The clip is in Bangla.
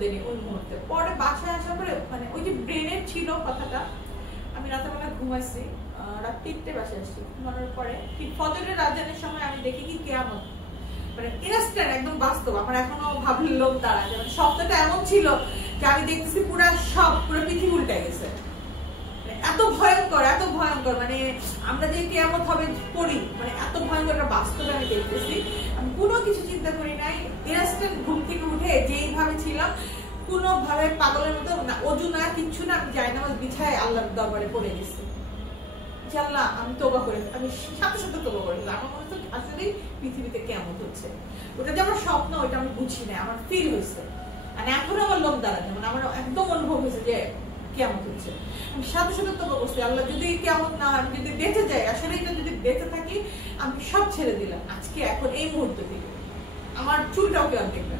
দেয়নি ওই মুহূর্তে। পরে বাসায় আসার পরে মানে ওই যে ব্রেনের ছিল কথাটা, আমি রাতের বেলা ঘুমাইছি, রাত 3টে বাসায় আসছি, ঘুমানোর পরে ঠিক ফজরের আজানের সময় আমি দেখি কি কিয়ামত, মানে ইনস্ট্যান্ট একদম বাস্তব। আমার এখনো ভাবলে লোক দাঁড়ায়, মানে শব্দটা এমন ছিল যে আমি দেখতেছি পুরো পৃথিবী উল্টে গেছে, এত ভয়ঙ্কর এত ভয়ঙ্কর। মানে আমরা যে কিয়ামত হবে পড়ি, মানে এত ভয়ঙ্কর একটা বাস্তব আমি দেখতেছি। আমি কোনো কিছু চিন্তা করি নাই, ইনস্ট্যান্ট ঘুম থেকে উঠে যেইভাবে ছিলাম কোনোভাবে পাগলের মতো না, অজু না কিচ্ছু না, আমি জায়নামাজ বিছায় আল্লাহর দরবারে পড়ে গেছি। আল্লাহ আমি তোবা করেছি, আমি সাথে সাথে তোবা করেছি। আমার মনে হচ্ছে আসলেই পৃথিবীতে কিয়ামত হচ্ছে। ওটা যে আমার স্বপ্ন ওইটা আমি বুঝি না, আমার ফিল হয়েছে, মানে এখনো আমার লোক দাঁড়ায়, মানে আমার একদম অনুভব হয়েছে যে কিয়ামত হচ্ছে। আমি সাথে সাথে তোবা করছি, আল্লাহ যদি কিয়ামত না, আমি যদি বেঁচে যাই, আসলে এটা যদি বেঁচে থাকি আমি সব ছেড়ে দিলাম আজকে এখন এই মুহূর্তে থেকে, আমার চুলটাও কেউ দেখবে।